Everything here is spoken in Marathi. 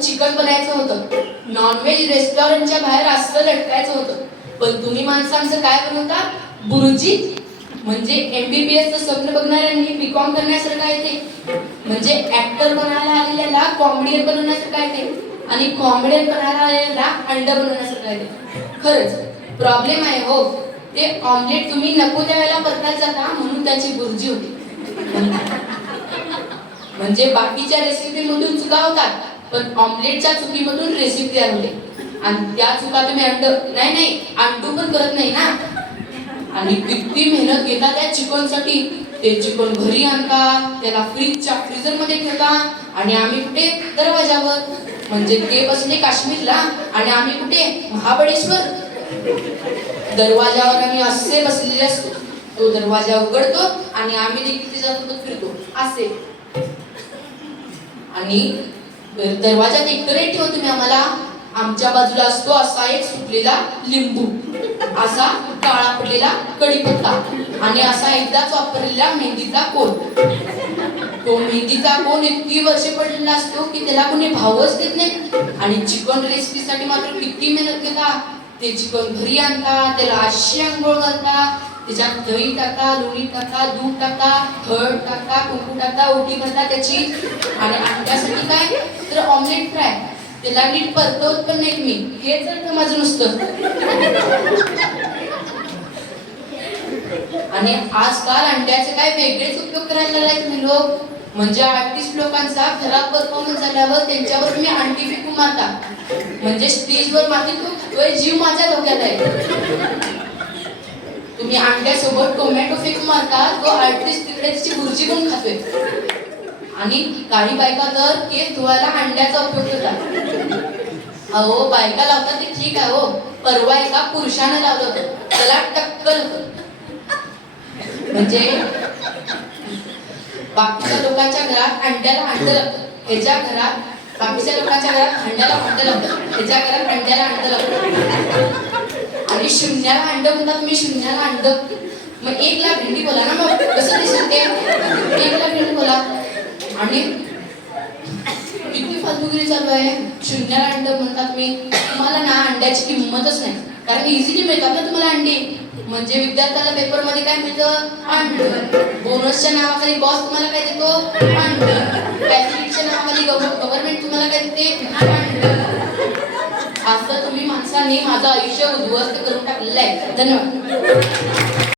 चिकन बनायचं होतं. नॉनव्हेज रेस्टॉरंटच्या बाहेर असं लटकायचं होतं. पण तुम्ही माणसांचं काय बनवता? बुरुजी. म्हणजे एमबीबीएसचं स्वप्न बघणाऱ्यांनी बीकॉम करण्यासारखं करण्यासारखा येते म्हणजे ऍक्टर बनायला आलेल्याला कॉमेडियन बनवण्यासारखं येते आणि कॉमेडियन बनायला आलेल्याला अंड बनवण्यासारखं येते खरंच प्रॉब्लेम आहे हो. ते ऑमलेट तुम्ही नको त्या वेळेला परतायला जाता म्हणून त्याची बुर्जी होती. म्हणजे बाकीच्या रेसिपी मधून चुका होतात. पण ऑमलेटच्या चुकीमधून रेसिपी तयार होते आणि त्या चुका तुम्ही अंड नाही नाही अंडू पण करत नाही ना. आणि किती मेहनत घेता त्या चिकनसाठी ते चिकन घरी आणता त्याला फ्रीजच्या फ्रीजरमध्ये ठेवता. आणि आम्ही कुठे? दरवाजावर म्हणजे ते बसले काश्मीरला आणि आम्ही कुठे? महाबळेश्वर. दरवाजावर आम्ही असे बसलेले असतो. तो दरवाजा उघडतो आणि आम्ही देखील त्याच्यासोबत फिरतो. असे. आणि दरवाजा एकटं नाही ठेवत तुम्ही आम्हाला. आमच्या बाजूला असतो असा एक सुटलेला लिंबू. असा काळा पडलेला कडीपत्ता आणि असा एकदाच वापरलेला मेहंदीचा कोण? तो मेहंदीचा कोण इतकी वर्षे पडलेला असतो की त्याला कोणी भावच देत नाही. आणि चिकन रेसिपीसाठी मात्र किती मेहनत घेता. ते चिकन घरी आणता त्याला अशी आंघोळ घालता. त्याच्यात दही टाका लोणी टाका दूध टाका हळद टाका कुंकू टाका ओटी भरता त्याची. आणि अंड्यासाठी काय? तर ऑमलेट फ्राय त्याला नीट परतवत पण नाही मी. हे तर माझं नुसतं. आणि आजकाल अंड्याचे काय वेगळेच उपयोग करायला लागले लोक. म्हणजे आर्टिस्ट लोकांचा खराब परफॉर्मन्स झाल्यावर त्यांच्यावर तुम्ही अंडी फेकू मारता. म्हणजे स्टेजवर माती तो जीव माझ्या धोक्यात आहे. तुम्ही अंड्यासोबत टोमॅटो फेक मारता तो आर्टिस्ट तिकडे त्याची भुर्जी पण खातोय. आणि काही बायका तर केस धुवायला अंड्याचा उपयोग करतात. अहो बायका लावतात ते ठीक आहे हो परवा एका पुरुषानं लावलं होतं. त्याला टक्कल म्हणजे बाकीच्या लोकांच्या घरात अंड्याला अंड लागतं. ह्याच्या घरात बाकीच्या लोकांच्या घरात अंड्याला अंड लागतं. ह्याच्या घरात अंड्याला अंड लागतं. आणि शून्याला अंड म्हणतात मी शून्याला अंड मग एक ला भेंडी बोला ना मग. कसं दिसेल ते? एक लाख भेंडी बोला. आणि किती फालतुगिरी चालू आहे? शून्याला अंड म्हणतात मी तुम्हाला ना अंड्याची किंमतच नाही. कारण इझिली मिळतात ना तुम्हाला अंडी. म्हणजे विद्यार्थ्याला पेपरमध्ये काय मिळतं? अंड. बोनसच्या नावाखाली बॉस तुम्हाला काय देतो? अंड. असं तुम्ही माणसांनी माझं आयुष्य उद्ध्वस्त करून टाकलेलं आहे. धन्यवाद.